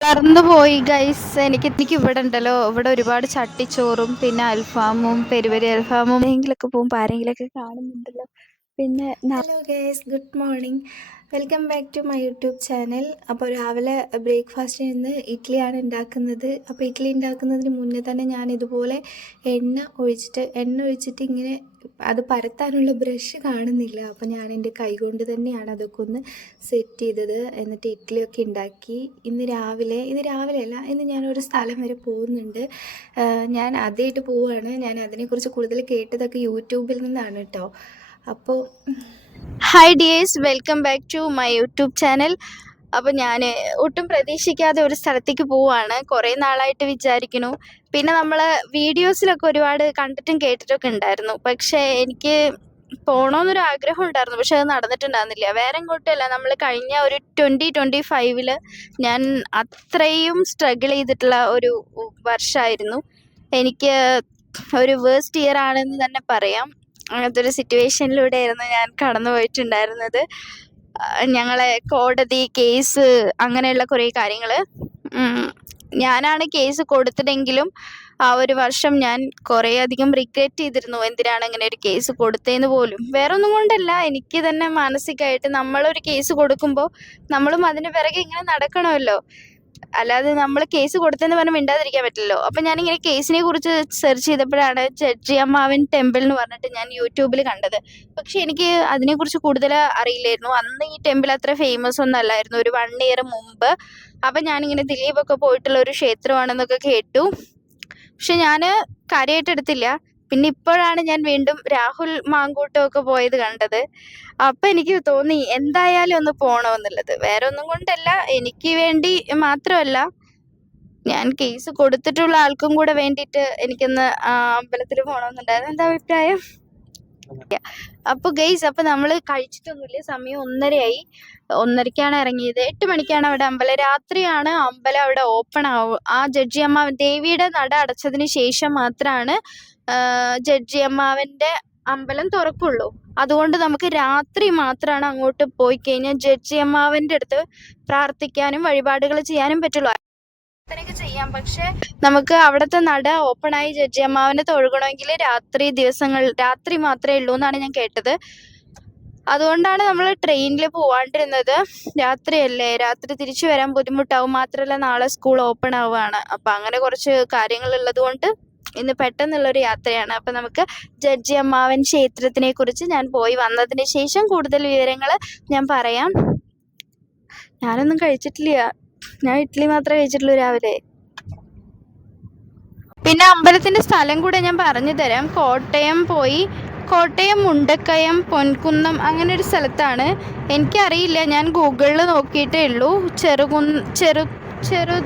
തളർന്നു പോയി ഗൈസ് എനിക്ക് എനിക്ക് ഇവിടെ ഉണ്ടല്ലോ. ഇവിടെ ഒരുപാട് ചട്ടിച്ചോറും പിന്നെ അൽഫാമും പെരുവരി അൽഫാമും. എന്തെങ്കിലുമൊക്കെ പോകുമ്പോൾ ആരെങ്കിലുമൊക്കെ കാണുന്നുണ്ടല്ലോ. പിന്നെ hello guys good morning welcome back to my YouTube channel അപ്പോൾ രാവിലെ ബ്രേക്ക്ഫാസ്റ്റിന് ഇന്ന് ഇഡ്ഡലിയാണ് ഉണ്ടാക്കുന്നത്. അപ്പോൾ ഇഡ്ഡലി ഉണ്ടാക്കുന്നതിന് മുന്നേ തന്നെ ഞാൻ ഇതുപോലെ എണ്ണ ഒഴിച്ചിട്ട് എണ്ണ ഒഴിച്ചിട്ട് ഇങ്ങനെ അത് പരത്താനുള്ള ബ്രഷ് കാണുന്നില്ല. അപ്പോൾ ഞാൻ എന്റെ കൈകൊണ്ട് തന്നെയാണ് അതൊക്കെ ഒന്ന് സെറ്റ് ചെയ്തത്. എന്നിട്ട് ഇഡ്ഡലിയൊക്കെ ഉണ്ടാക്കി. ഇന്ന് രാവിലെ ഇന്ന് രാവിലെ അല്ല ഇന്ന് ഞാനൊരു സ്ഥലം വരെ പോകുന്നുണ്ട്. ഞാൻ ആദ്യമായിട്ട് പോവുകയാണ് ഞാൻ അതിനെക്കുറിച്ച് കൂടുതൽ കേട്ടതൊക്കെ യൂട്യൂബിൽ നിന്നാണ് കേട്ടോ അപ്പോൾ hi dears welcome back to my YouTube channel അപ്പോൾ ഞാൻ ഒട്ടും പ്രതീക്ഷിക്കാതെ ഒരു സ്ഥലത്തേക്ക് പോവാണ്. കുറേ നാളായിട്ട് വിചാരിക്കുന്നു. പിന്നെ നമ്മൾ വീഡിയോസിലൊക്കെ ഒരുപാട് കണ്ടിട്ടും കേട്ടിട്ടൊക്കെ ഉണ്ടായിരുന്നു പക്ഷേ എനിക്ക് പോകണമെന്നൊരു ആഗ്രഹം ഉണ്ടായിരുന്നു. പക്ഷെ അത് നടന്നിട്ടുണ്ടായിരുന്നില്ല. വേറെ കൂട്ടല്ല നമ്മൾ കഴിഞ്ഞ ഒരു ട്വന്റി ട്വന്റി ഫൈവിൽ ഞാൻ അത്രയും സ്ട്രഗിൾ ചെയ്തിട്ടുള്ള ഒരു വർഷമായിരുന്നു എനിക്ക് ഒരു വേസ്റ്റ് ഇയർ ആണെന്ന് തന്നെ പറയാം. അങ്ങനത്തെ ഒരു സിറ്റുവേഷനിലൂടെയായിരുന്നു ഞാൻ കടന്നു പോയിട്ടുണ്ടായിരുന്നത് ഞങ്ങളെ കോടതി കേസ് അങ്ങനെയുള്ള കുറേ കാര്യങ്ങൾ ഞാനാണ് കേസ് കൊടുത്തതെങ്കിലും ആ ഒരു വർഷം ഞാൻ കുറേ അധികം റിഗ്രറ്റ് ചെയ്തിരുന്നു. എന്തിനാണ് ഇങ്ങനെ ഒരു കേസ് കൊടുത്തതെന്ന് പോലും. വേറെ ഒന്നും കൊണ്ടല്ല എനിക്ക് തന്നെ മാനസികമായിട്ട് നമ്മളൊരു കേസ് കൊടുക്കുമ്പോൾ നമ്മളും അതിന് പിറകെ ഇങ്ങനെ നടക്കണമല്ലോ. അല്ലാതെ നമ്മൾ കേസ് കൊടുത്തെന്ന് പറഞ്ഞ് മിണ്ടാതിരിക്കാൻ പറ്റില്ലല്ലോ. അപ്പം ഞാനിങ്ങനെ കേസിനെ കുറിച്ച് സെർച്ച് ചെയ്തപ്പോഴാണ് ജഡ്ജി അമ്മാവൻ ടെമ്പിൾ എന്ന് പറഞ്ഞിട്ട് ഞാൻ യൂട്യൂബിൽ കണ്ടത്. പക്ഷെ എനിക്ക് അതിനെക്കുറിച്ച് കൂടുതൽ അറിയില്ലായിരുന്നു. അന്ന് ഈ ടെമ്പിൾ അത്ര ഫേമസ് ഒന്നും അല്ലായിരുന്നു. ഒരു വൺ ഇയർ മുമ്പ് അപ്പം ഞാനിങ്ങനെ ദിലീപൊക്കെ പോയിട്ടുള്ള ഒരു ക്ഷേത്രമാണെന്നൊക്കെ കേട്ടു. പക്ഷെ ഞാൻ കാര്യമായിട്ട് എടുത്തില്ല. പിന്നെ ഇപ്പോഴാണ് ഞാൻ വീണ്ടും രാഹുൽ മാങ്കൂട്ടമൊക്കെ പോയത് കണ്ടത്. അപ്പം എനിക്ക് തോന്നി എന്തായാലും ഒന്ന് പോകണമെന്നുള്ളത് വേറെ ഒന്നും കൊണ്ടല്ല. എനിക്ക് വേണ്ടി മാത്രമല്ല ഞാൻ കേസ് കൊടുത്തിട്ടുള്ള ആൾക്കും കൂടെ വേണ്ടിയിട്ട് എനിക്കൊന്ന് അമ്പലത്തിൽ പോകണമെന്നുണ്ടായിരുന്നു എന്താ അഭിപ്രായം? അപ്പോൾ ഗെയ്സ് അപ്പോൾ നമ്മൾ കഴിച്ചിട്ടൊന്നുമില്ല. സമയം ഒന്നരയായി. ഒന്നരയ്ക്കാണ് ഇറങ്ങിയത്. എട്ട് മണിക്കാണ് അവിടെ അമ്പലം. രാത്രിയാണ് അമ്പലം അവിടെ ഓപ്പൺ ആവും ആ ജഡ്ജി അമ്മ ദേവിയുടെ നട അടച്ചതിന് ശേഷം മാത്രമാണ് ജഡ്ജി അമ്മാവന്റെ അമ്പലം തുറക്കുള്ളൂ. അതുകൊണ്ട് നമുക്ക് രാത്രി മാത്രമാണ് അങ്ങോട്ട് പോയി കഴിഞ്ഞാൽ ജഡ്ജി അമ്മാവന്റെ അടുത്ത് പ്രാർത്ഥിക്കാനും വഴിപാടുകൾ ചെയ്യാനും പറ്റുള്ളൂ. പ്രാർത്ഥനയൊക്കെ ചെയ്യാം. പക്ഷെ നമുക്ക് അവിടുത്തെ നട ഓപ്പൺ ആയി ജഡ്ജി അമ്മാവനെ തൊഴുകണമെങ്കിൽ രാത്രി ദിവസങ്ങൾ രാത്രി മാത്രമേ ഉള്ളൂ എന്നാണ് ഞാൻ കേട്ടത്. അതുകൊണ്ടാണ് നമ്മൾ ട്രെയിനിൽ പോവാണ്ടിരുന്നത്. രാത്രിയല്ലേ? രാത്രി തിരിച്ചു വരാൻ ബുദ്ധിമുട്ടാവും. മാത്രമല്ല നാളെ സ്കൂൾ ഓപ്പൺ ആവുകയാണ്. അപ്പം അങ്ങനെ കുറച്ച് കാര്യങ്ങൾ ഉള്ളത് കൊണ്ട് ഇന്ന് പെട്ടെന്നുള്ളൊരു യാത്രയാണ്. അപ്പം നമുക്ക് ജഡ്ജി അമ്മാവൻ ക്ഷേത്രത്തിനെ കുറിച്ച് ഞാൻ പോയി വന്നതിന് ശേഷം കൂടുതൽ വിവരങ്ങൾ ഞാൻ പറയാം. ഞാനൊന്നും കഴിച്ചിട്ടില്ല. ഞാൻ ഇഡ്ഡലി മാത്രമേ കഴിച്ചിട്ടുള്ളൂ രാവിലെ. പിന്നെ അമ്പലത്തിന്റെ സ്ഥലം കൂടെ ഞാൻ പറഞ്ഞു തരാം. കോട്ടയം പോയി. കോട്ടയം മുണ്ടക്കയം പൊൻകുന്നം അങ്ങനെ ഒരു സ്ഥലത്താണ്. എനിക്കറിയില്ല. ഞാൻ ഗൂഗിളിൽ നോക്കിയിട്ടേ ഉള്ളൂ. ചെറുകുന്ന് ചെറു ചെറു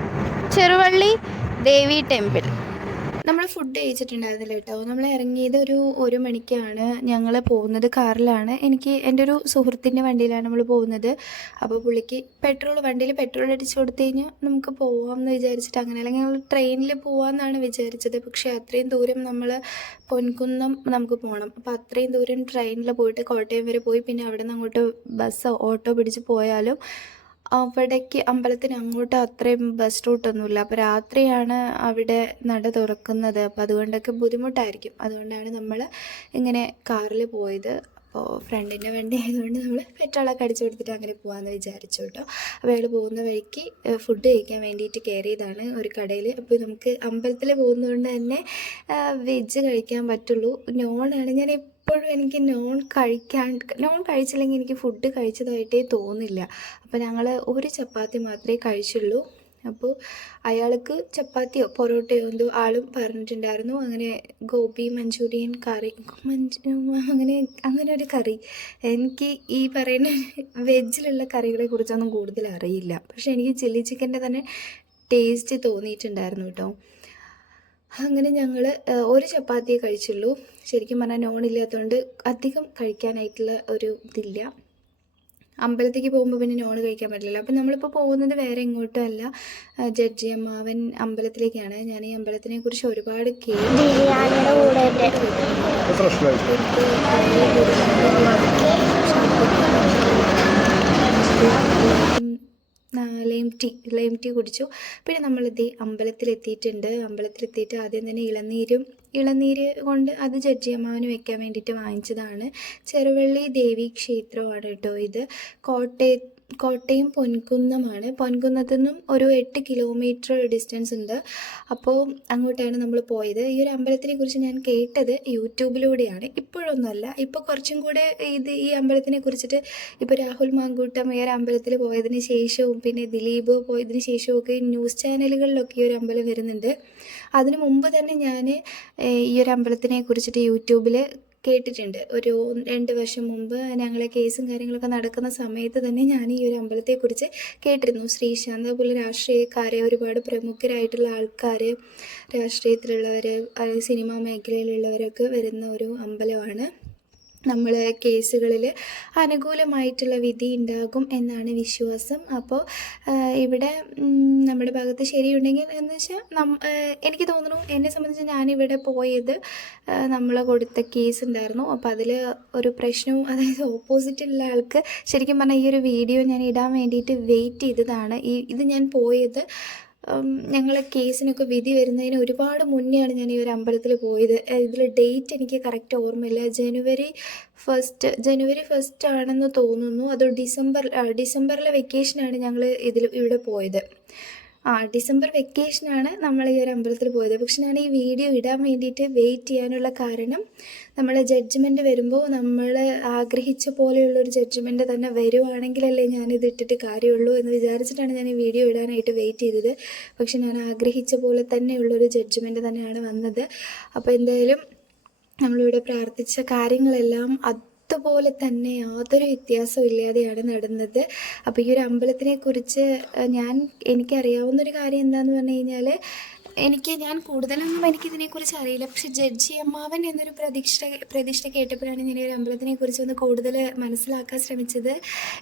ചെറുവള്ളി ദേവി ടെമ്പിൾ. നമ്മൾ ഫുഡ് കഴിച്ചിട്ടുണ്ടായിരുന്നില്ല കേട്ടോ. നമ്മൾ ഇറങ്ങിയത് ഒരു ഒരു മണിക്കാണ് ഞങ്ങൾ പോകുന്നത് കാറിലാണ്. എനിക്ക് എന്റെ ഒരു സുഹൃത്തിന്റെ വണ്ടിയിലാണ് നമ്മൾ പോകുന്നത്. അപ്പോൾ പുള്ളിക്ക് പെട്രോൾ വണ്ടിയിൽ പെട്രോൾ അടിച്ചു കൊടുത്തു കഴിഞ്ഞാൽ നമുക്ക് പോവാം എന്ന് വിചാരിച്ചിട്ട് അങ്ങനെ അല്ലെങ്കിൽ ഞങ്ങൾ ട്രെയിനിൽ പോവാമെന്നാണ് വിചാരിച്ചത്. പക്ഷേ അത്രയും ദൂരം നമ്മൾ പൊൻകുന്നം നമുക്ക് പോകണം അപ്പോൾ അത്രയും ദൂരം ട്രെയിനിൽ പോയിട്ട് കോട്ടയം വരെ പോയി പിന്നെ അവിടെ നിന്ന് അങ്ങോട്ട് ബസ്സോ ഓട്ടോ പിടിച്ച് പോയാലും അവിടേക്ക് അമ്പലത്തിന് അങ്ങോട്ട് അത്രയും ബസ് റൂട്ടൊന്നുമില്ല അപ്പോൾ രാത്രിയാണ് അവിടെ നട തുറക്കുന്നത്. അപ്പോൾ അതുകൊണ്ടൊക്കെ ബുദ്ധിമുട്ടായിരിക്കും. അതുകൊണ്ടാണ് നമ്മൾ ഇങ്ങനെ കാറിൽ പോയത്. അപ്പോൾ ഫ്രണ്ടിന്റെ വണ്ടി ആയതുകൊണ്ട് നമ്മൾ പെട്രോളൊക്കെ അടിച്ചു കൊടുത്തിട്ട് അങ്ങനെ പോകാമെന്ന് വിചാരിച്ചു കേട്ടോ. അപ്പോൾ അയാൾ പോകുന്ന വഴിക്ക് ഫുഡ് കഴിക്കാൻ വേണ്ടിയിട്ട് കയറിയതാണ് ഒരു കടയിൽ അപ്പോൾ നമുക്ക് അമ്പലത്തിൽ പോകുന്നതുകൊണ്ട് തന്നെ വെജ് കഴിക്കാൻ പറ്റുള്ളൂ. നോണാണ് ഞാൻ എപ്പോഴും എനിക്ക് നോൺ കഴിക്കാൻ നോൺ കഴിച്ചില്ലെങ്കിൽ എനിക്ക് ഫുഡ് കഴിച്ചതായിട്ടേ തോന്നില്ല. അപ്പോൾ ഞങ്ങൾ ഒരു ചപ്പാത്തി മാത്രമേ കഴിച്ചുള്ളൂ. അപ്പോൾ അയാൾക്ക് ചപ്പാത്തിയോ പൊറോട്ടയോ എന്തോ ആളും പറഞ്ഞിട്ടുണ്ടായിരുന്നു. അങ്ങനെ ഗോപി മഞ്ചൂരിയൻ കറി മഞ്ച് അങ്ങനെ അങ്ങനെ ഒരു കറി. എനിക്ക് ഈ പറയുന്ന വെജിലുള്ള കറികളെ കുറിച്ചൊന്നും കൂടുതൽ അറിയില്ല. പക്ഷേ എനിക്ക് ചില്ലി ചിക്കന്റെ തന്നെ ടേസ്റ്റ് തോന്നിയിട്ടുണ്ടായിരുന്നു കേട്ടോ. അങ്ങനെ ഞങ്ങൾ ഒരു ചപ്പാത്തിയെ കഴിച്ചുള്ളൂ. ശരിക്കും പറഞ്ഞാൽ നോൺ ഇല്ലാത്തതുകൊണ്ട് അധികം കഴിക്കാനായിട്ടുള്ള ഒരു ഇതില്ല. അമ്പലത്തേക്ക് പോകുമ്പോൾ പിന്നെ നോൺ കഴിക്കാൻ പറ്റില്ല അപ്പം നമ്മളിപ്പോൾ പോകുന്നത് വേറെ എങ്ങോട്ടും അല്ല. ജഡ്ജി അമ്മാവൻ അമ്പലത്തിലേക്കാണ്. ഞാൻ ഈ അമ്പലത്തിനെ കുറിച്ച് ഒരുപാട് കേട്ടു ലൈം ടീ ലൈം ടീ കുടിച്ചു. പിന്നെ നമ്മളിത് അമ്പലത്തിലെത്തിയിട്ടുണ്ട്. അമ്പലത്തിലെത്തിയിട്ട് ആദ്യം തന്നെ ഇളനീരും ഇളനീര് കൊണ്ട് അത് ജഡ്ജിയമ്മാവിന് വെക്കാൻ വേണ്ടിയിട്ട് വാങ്ങിച്ചതാണ്. ചെറുവള്ളി ദേവി ക്ഷേത്രമാണ് കേട്ടോ ഇത്. കോട്ടയ കോട്ടയം പൊൻകുന്നമാണ്. പൊൻകുന്നത്തു നിന്നും ഒരു എട്ട് കിലോമീറ്റർ ഡിസ്റ്റൻസ് ഉണ്ട്. അപ്പോൾ അങ്ങോട്ടാണ് നമ്മൾ പോയത്. ഈ ഒരു അമ്പലത്തിനെ കുറിച്ച് ഞാൻ കേട്ടത് യൂട്യൂബിലൂടെയാണ്. ഇപ്പോഴൊന്നുമല്ല. ഇപ്പോൾ കുറച്ചും കൂടെ ഇത് ഈ അമ്പലത്തിനെ കുറിച്ചിട്ട് ഇപ്പോൾ രാഹുൽ മാങ്കൂട്ടം ഈ ഒരു അമ്പലത്തിൽ പോയതിന് ശേഷവും പിന്നെ ദിലീപ് പോയതിന് ശേഷവും ഒക്കെ ന്യൂസ് ചാനലുകളിലൊക്കെ ഈ ഒരു അമ്പലം വരുന്നുണ്ട്. അതിനു മുമ്പ് തന്നെ ഞാൻ ഈ ഒരു അമ്പലത്തിനെ കുറിച്ചിട്ട് യൂട്യൂബിൽ കേട്ടിട്ടുണ്ട്. ഒരു രണ്ട് വർഷം മുമ്പ് ഞങ്ങളെ കേസും കാര്യങ്ങളൊക്കെ നടക്കുന്ന സമയത്ത് തന്നെ ഞാൻ ഈ ഒരു അമ്പലത്തെക്കുറിച്ച് കേട്ടിരുന്നു. ശ്രീശാന്ത് അതുപോലെ രാഷ്ട്രീയക്കാരെ ഒരുപാട് പ്രമുഖരായിട്ടുള്ള ആൾക്കാർ രാഷ്ട്രീയത്തിലുള്ളവർ സിനിമാ മേഖലയിലുള്ളവരൊക്കെ വരുന്ന ഒരു അമ്പലമാണ്. നമ്മൾ കേസുകളിൽ അനുകൂലമായിട്ടുള്ള വിധി ഉണ്ടാകും എന്നാണ് വിശ്വാസം. അപ്പോൾ ഇവിടെ നമ്മുടെ ഭാഗത്ത് ശരിയുണ്ടെങ്കിൽ എന്ന് വെച്ചാൽ നം എനിക്ക് തോന്നുന്നു എന്നെ സംബന്ധിച്ച് ഞാനിവിടെ പോയത് നമ്മൾ കൊടുത്ത കേസ് ഉണ്ടായിരുന്നു അപ്പോൾ അതിൽ ഒരു പ്രശ്നവും അതായത് ഓപ്പോസിറ്റുള്ള ആൾക്ക് ശരിക്കും പറഞ്ഞാൽ ഈ ഒരു വീഡിയോ ഞാൻ ഇടാൻ വേണ്ടിയിട്ട് വെയിറ്റ് ചെയ്തതാണ്. ഈ ഇത് ഞാൻ പോയത് ഞങ്ങൾ കേസിനൊക്കെ വിധി വരുന്നതിന് ഒരുപാട് മുന്നെയാണ് ഞാൻ ഈ ഒരു അമ്പലത്തിൽ പോയത്. ഇതിൽ ഡേറ്റ് എനിക്ക് കറക്റ്റ് ഓർമ്മയില്ല. ജനുവരി ഫസ്റ്റ് ജനുവരി ഫസ്റ്റ് ആണെന്ന് തോന്നുന്നു. അത് ഡിസംബർ ഡിസംബറിലെ വെക്കേഷനാണ് ഞങ്ങൾ ഇതിൽ ഇവിടെ പോയത്. ആ ഡിസംബർ വെക്കേഷനാണ് നമ്മൾ ഈ ഒരു അമ്പലത്തിൽ പോയത്. പക്ഷെ ഞാൻ ഈ വീഡിയോ ഇടാൻ വേണ്ടിയിട്ട് വെയിറ്റ് ചെയ്യാനുള്ള കാരണം നമ്മൾ ജഡ്ജ്മെന്റ് വരുമ്പോൾ നമ്മൾ ആഗ്രഹിച്ച പോലെയുള്ള ഒരു ജഡ്ജ്മെന്റ് തന്നെ വരുവാണെങ്കിലല്ലേ ഞാനിത് ഇട്ടിട്ട് കാര്യമുള്ളൂ എന്ന് വിചാരിച്ചിട്ടാണ് ഞാൻ ഈ വീഡിയോ ഇടാനായിട്ട് വെയിറ്റ് ചെയ്തത്. പക്ഷെ ഞാൻ ആഗ്രഹിച്ച പോലെ തന്നെയുള്ളൊരു ജഡ്ജ്മെന്റ് തന്നെയാണ് വന്നത്. അപ്പോൾ എന്തായാലും നമ്മളിവിടെ പ്രാർത്ഥിച്ച കാര്യങ്ങളെല്ലാം അതുപോലെ തന്നെ യാതൊരു വ്യത്യാസവും ഇല്ലാതെയാണ് നടന്നത്. അപ്പോൾ ഈ ഒരു അമ്പലത്തിനെ കുറിച്ച് ഞാൻ എനിക്കറിയാവുന്ന ഒരു കാര്യം എന്താണെന്ന് പറഞ്ഞു കഴിഞ്ഞാൽ എനിക്ക് ഞാൻ കൂടുതലൊന്നും എനിക്കിതിനെക്കുറിച്ച് അറിയില്ല. പക്ഷെ ജഡ്ജി അമ്മാവൻ എന്നൊരു പ്രതിഷ്ഠ പ്രതിഷ്ഠ കേട്ടപ്പോഴാണ് ഞാൻ ഒരു അമ്പലത്തിനെ കുറിച്ച് ഒന്ന് കൂടുതൽ മനസ്സിലാക്കാൻ ശ്രമിച്ചത്.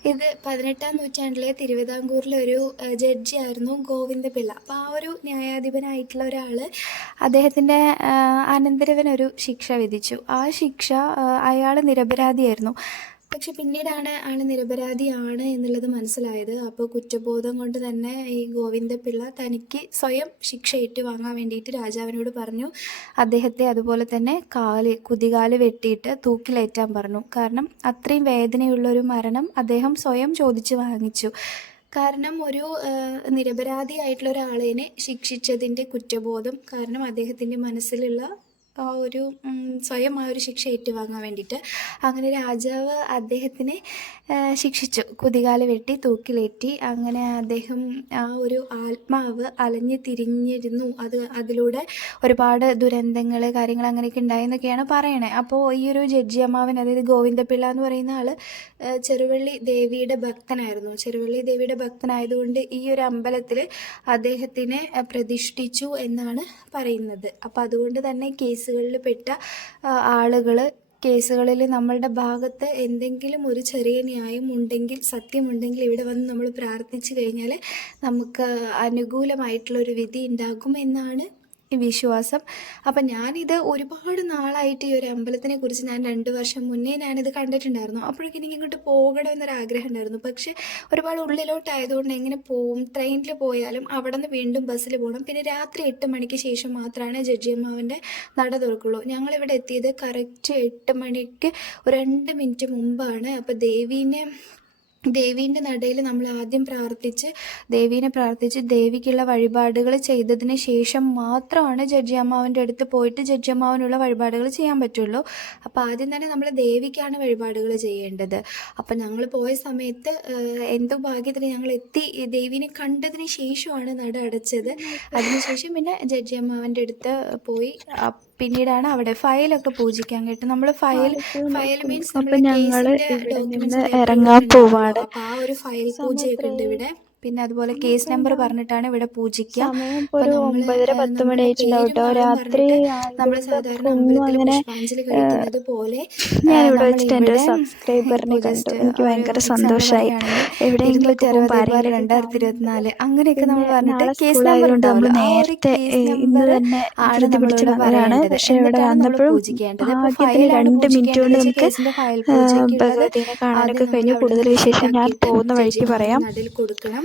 ഇത് പതിനെട്ടാം നൂറ്റാണ്ടിലെ തിരുവിതാംകൂറിലെ ഒരു ജഡ്ജി ആയിരുന്നു ഗോവിന്ദപിള്ള. അപ്പോൾ ആ ഒരു ന്യായാധിപനായിട്ടുള്ള ഒരാൾ അദ്ദേഹത്തിന്റെ അനന്തരവനൊരു ശിക്ഷ വിധിച്ചു. ആ ശിക്ഷ അയാൾ നിരപരാധിയായിരുന്നു. പക്ഷെ പിന്നീടാണ് ആണ് നിരപരാധിയാണ് എന്നുള്ളത് മനസ്സിലായത്. അപ്പോൾ കുറ്റബോധം കൊണ്ട് തന്നെ ഈ ഗോവിന്ദപിള്ള തനിക്ക് സ്വയം ശിക്ഷ ഏറ്റുവാങ്ങാൻ വേണ്ടിയിട്ട് രാജാവിനോട് പറഞ്ഞു. അദ്ദേഹത്തെ അതുപോലെ തന്നെ കാൽ കുതികാൽ വെട്ടിയിട്ട് തൂക്കിലേറ്റാൻ പറഞ്ഞു. കാരണം അത്രയും വേദനയുള്ള ഒരു മരണം അദ്ദേഹം സ്വയം ചോദിച്ചു വാങ്ങിച്ചു. കാരണം ഒരു നിരപരാധിയായിട്ടുള്ള ഒരാളേനെ ശിക്ഷിച്ചതിന്റെ കുറ്റബോധം കാരണം അദ്ദേഹത്തിന്റെ മനസ്സിലുള്ള ഒരു സ്വയം ആ ഒരു ശിക്ഷ ഏറ്റുവാങ്ങാൻ വേണ്ടിയിട്ട് അങ്ങനെ രാജാവ് അദ്ദേഹത്തിനെ ശിക്ഷിച്ചു. കുതികാൽ വെട്ടി തൂക്കിലേറ്റി. അങ്ങനെ അദ്ദേഹം ആ ഒരു ആത്മാവ് അലഞ്ഞു തിരിഞ്ഞിരുന്നു. അത് അതിലൂടെ ഒരുപാട് ദുരന്തങ്ങൾ കാര്യങ്ങൾ അങ്ങനെയൊക്കെ ഉണ്ടായെന്നൊക്കെയാണ് പറയണേ. അപ്പോൾ ഈ ഒരു ജഡ്ജി അമ്മാവൻ അതായത് ഗോവിന്ദപിള്ള എന്ന് പറയുന്ന ആൾ ചെറുവള്ളി ദേവിയുടെ ഭക്തനായിരുന്നു. ചെറുവള്ളി ദേവിയുടെ ഭക്തനായതുകൊണ്ട് ഈ ഒരു അമ്പലത്തിൽ അദ്ദേഹത്തിനെ പ്രതിഷ്ഠിച്ചു എന്നാണ് പറയുന്നത്. അപ്പോൾ അതുകൊണ്ട് തന്നെ കേസുകളിൽ പെട്ട ആളുകൾ കേസുകളിൽ നമ്മളുടെ ഭാഗത്ത് എന്തെങ്കിലും ഒരു ചെറിയ ന്യായം ഉണ്ടെങ്കിൽ സത്യമുണ്ടെങ്കിൽ ഇവിടെ വന്ന് നമ്മൾ പ്രാർത്ഥിച്ചു കഴിഞ്ഞാൽ നമുക്ക് അനുകൂലമായിട്ടുള്ളൊരു വിധി ഉണ്ടാകും എന്നാണ് വിശ്വാസം. അപ്പം ഞാനിത് ഒരുപാട് നാളായിട്ട് ഈ ഒരു അമ്പലത്തിനെ കുറിച്ച് ഞാൻ രണ്ട് വർഷം മുന്നേ ഞാനിത് കണ്ടിട്ടുണ്ടായിരുന്നു. അപ്പോഴേക്കും എനിക്ക് ഇങ്ങോട്ട് പോകണം എന്നൊരു ആഗ്രഹം ഉണ്ടായിരുന്നു. പക്ഷേ ഒരുപാട് ഉള്ളിലോട്ടായതുകൊണ്ട് എങ്ങനെ പോവും ട്രെയിനിൽ പോയാലും അവിടെ നിന്ന് വീണ്ടും ബസ്സിൽ പോകണം. പിന്നെ രാത്രി എട്ട് മണിക്ക് ശേഷം മാത്രമാണ് ജഡ്ജിയമ്മാവിന്റെ നട തുറക്കുള്ളൂ. ഞങ്ങളിവിടെ എത്തിയത് കറക്റ്റ് എട്ട് മണിക്ക് രണ്ട് മിനിറ്റ് മുമ്പാണ്. അപ്പോൾ ദേവീനെ ദേവീന്റെ നടയിൽ നമ്മൾ ആദ്യം പ്രാർത്ഥിച്ച് ദേവീനെ പ്രാർത്ഥിച്ച് ദേവിക്കുള്ള വഴിപാടുകൾ ചെയ്തതിന് ശേഷം മാത്രമാണ് ജഡ്ജി അമ്മാവന്റെ അടുത്ത് പോയിട്ട് ജഡ്ജി അമ്മാവനുള്ള വഴിപാടുകൾ ചെയ്യാൻ പറ്റുള്ളൂ. അപ്പോൾ ആദ്യം തന്നെ നമ്മൾ ദേവിക്കാണ് വഴിപാടുകൾ ചെയ്യേണ്ടത്. അപ്പോൾ ഞങ്ങൾ പോയ സമയത്ത് എന്തോ ഭാഗ്യത്തിന് ഞങ്ങൾ എത്തി ദേവീനെ കണ്ടതിന് ശേഷമാണ് നട അടച്ചത്. അതിനുശേഷം പിന്നെ ജഡ്ജി അമ്മാവന്റെ അടുത്ത് പോയി പിന്നീടാണ് അവിടെ ഫയലൊക്കെ പൂജിക്കാൻ കേട്ടോ നമ്മൾ ഫയൽ ഫയൽ മീൻസ് ഇറങ്ങാൻ ഇറങ്ങാൻ പോവാണ്. ആ ഒരു ഫയൽ പൂജയൊക്കെ ഉണ്ട് ഇവിടെ. പിന്നെ അതുപോലെ കേസ് നമ്പർ പറഞ്ഞിട്ടാണ് ഇവിടെ പൂജിക്കുക. സമയം ഇപ്പൊ അപ്പൊ ഒരു ഒമ്പതര പത്ത് മണി ആയിട്ടുണ്ടാവും രാത്രി നമ്മൾ സാധാരണ അമ്പലത്തിൽ അങ്ങനെ പോലെ ഞാൻ ഇവിടെ നമ്മൾ വെച്ചിട്ട് എന്റെ സബ്സ്ക്രൈബറിനെ കണ്ടു. എനിക്ക് ഭയങ്കര സന്തോഷമായി രണ്ടായിരത്തി ഇരുപത്തിനാല് അങ്ങനെയൊക്കെ നമ്മൾ പറഞ്ഞിട്ട് കേസ് നമ്പർ നമ്മൾ നേരത്തെ ഇന്ന് തന്നെ പിടിച്ച് വന്നതാണ് പക്ഷെ ഇവിടെ വന്നപ്പോഴും ഫയലാണ് രണ്ട് മിനിറ്റ് കൊണ്ട് നമുക്ക് ഭഗവതിനെ കാണാനൊക്കെ കഴിഞ്ഞു കൂടുതൽ വിശേഷം ഞാൻ പോകുന്ന വഴിക്ക് പറയാം. കൊടുക്കണം.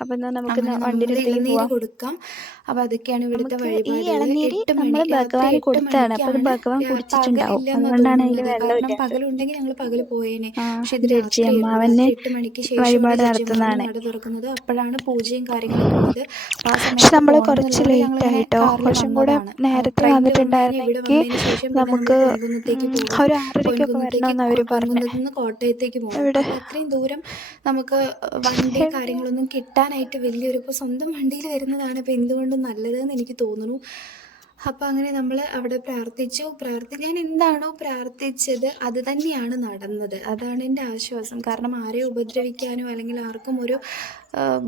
അപ്പം എന്നാ നമുക്ക് പോവാം. കൊടുക്കാം. അപ്പൊ അതൊക്കെയാണ് ഇവിടുത്തെ ഈ ഇളനീര് നമ്മൾ ഭഗവാൻ കൊടുത്താണ്. മണിക്കാണ് ഭഗവാൻ കുടിച്ചിട്ടുണ്ടാവും. അതുകൊണ്ടാണ് അതിൽ വെള്ളം പകലുണ്ടെങ്കിൽ ഞങ്ങൾ പകൽ പോയേനെ. പക്ഷെ ഇത് അമ്മാവനെ മണിക്ക് ശേഷമാണ് വഴിപാട് നടത്തുന്നതാണ്. തുറക്കുന്നത് അപ്പോഴാണ് പൂജയും കാര്യങ്ങളും പക്ഷെ നമ്മൾ കുറച്ച് ലേറ്റ് ആയിട്ടോ കുറച്ചും കൂടെ നേരത്തെ വന്നിട്ടുണ്ടായിരുന്നെങ്കിൽ നമുക്ക് ഒരു ആറരയ്ക്കൊക്കെ വരണമെന്ന് അവർ കൊ- പറഞ്ഞു. കോട്ടയത്തേക്ക് പോകും അത്രയും ദൂരം നമുക്ക് വണ്ടി കാര്യങ്ങളൊന്നും കിട്ടാനായിട്ട് വലിയൊരു ഇപ്പോൾ സ്വന്തം വണ്ടിയിൽ വരുന്നതാണ് ഇപ്പോൾ എന്തുകൊണ്ടും നല്ലതെന്ന് എനിക്ക് തോന്നുന്നു. അപ്പോൾ അങ്ങനെ നമ്മൾ അവിടെ പ്രാർത്ഥിച്ചു. പ്രാർത്ഥി ഞാൻ എന്താണോ പ്രാർത്ഥിച്ചത് അത് തന്നെയാണ് നടന്നത്. അതാണ് എന്റെ ആശ്വാസം. കാരണം ആരെ ഉപദ്രവിക്കാനോ അല്ലെങ്കിൽ ആർക്കും ഒരു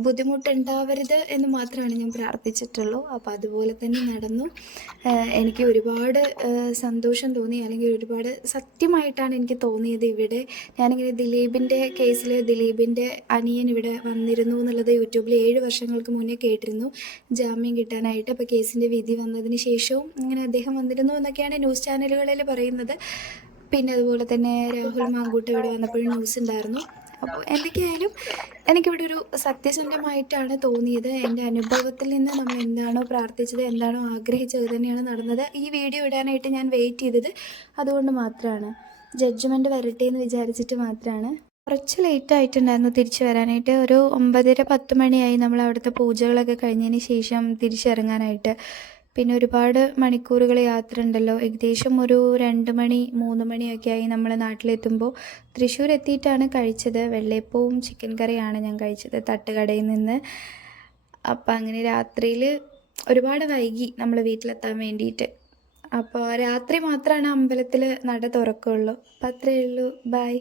ബുദ്ധിമുട്ടുണ്ടാവരുത് എന്ന് മാത്രമാണ് ഞാൻ പ്രാർത്ഥിച്ചിട്ടുള്ളൂ. അപ്പോൾ അതുപോലെ തന്നെ നടന്നു. എനിക്ക് ഒരുപാട് സന്തോഷം തോന്നി. അല്ലെങ്കിൽ ഒരുപാട് സത്യമായിട്ടാണ് എനിക്ക് തോന്നിയത് ഇവിടെ. ഞാനിങ്ങനെ ദിലീപിന്റെ കേസിൽ ദിലീപിന്റെ അനിയൻ ഇവിടെ വന്നിരുന്നു എന്നുള്ളത് യൂട്യൂബിൽ ഏഴ് വർഷങ്ങൾക്ക് മുന്നേ കേട്ടിരുന്നു. ജാമ്യം കിട്ടാനായിട്ട്. അപ്പോൾ കേസിന്റെ വിധി വന്നതിന് ശേഷവും ഇങ്ങനെ അദ്ദേഹം വന്നിരുന്നു എന്നൊക്കെയാണ് ന്യൂസ് ചാനലുകളിൽ പറയുന്നത്. പിന്നെ അതുപോലെ തന്നെ രാഹുൽ മാങ്കൂട്ട് ഇവിടെ വന്നപ്പോഴും ന്യൂസ് ഉണ്ടായിരുന്നു. അപ്പോൾ എന്തൊക്കെയായാലും എനിക്കിവിടെ ഒരു സത്യസന്ധമായിട്ടാണ് തോന്നിയത്. എന്റെ അനുഭവത്തിൽ നിന്ന് നമ്മൾ എന്താണോ പ്രാർത്ഥിച്ചത് എന്താണോ ആഗ്രഹിച്ചത് തന്നെയാണ് നടന്നത്. ഈ വീഡിയോ ഇടാനായിട്ട് ഞാൻ വെയിറ്റ് ചെയ്തത് അതുകൊണ്ട് മാത്രമാണ്. ജഡ്ജ്മെന്റ് വരട്ടെ എന്ന് വിചാരിച്ചിട്ട് മാത്രമാണ്. കുറച്ച് ലേറ്റ് ആയിട്ടുണ്ടായിരുന്നു തിരിച്ചു വരാനായിട്ട്. ഒരു ഒമ്പതര പത്ത് മണിയായി നമ്മൾ അവിടുത്തെ പൂജകളൊക്കെ കഴിഞ്ഞതിന് ശേഷം തിരിച്ചിറങ്ങാനായിട്ട്. പിന്നെ ഒരുപാട് മണിക്കൂറുകൾ യാത്ര ഉണ്ടല്ലോ ഏകദേശം ഒരു രണ്ട് മണി മൂന്ന് മണിയൊക്കെ ആയി നമ്മൾ നാട്ടിലെത്തുമ്പോൾ. തൃശ്ശൂർ എത്തിയിട്ടാണ് കഴിച്ചത്. വെള്ളയപ്പവും ചിക്കൻ കറിയാണ് ഞാൻ കഴിച്ചത് തട്ടുകടയിൽ നിന്ന്. അപ്പം അങ്ങനെ രാത്രിയിൽ ഒരുപാട് വൈകി നമ്മൾ വീട്ടിലെത്താൻ വേണ്ടിയിട്ട്. അപ്പോൾ രാത്രി മാത്രമാണ് അമ്പലത്തിൽ നട തുറക്കുള്ളൂ അപ്പം അത്രയേ ഉള്ളൂ. ബൈ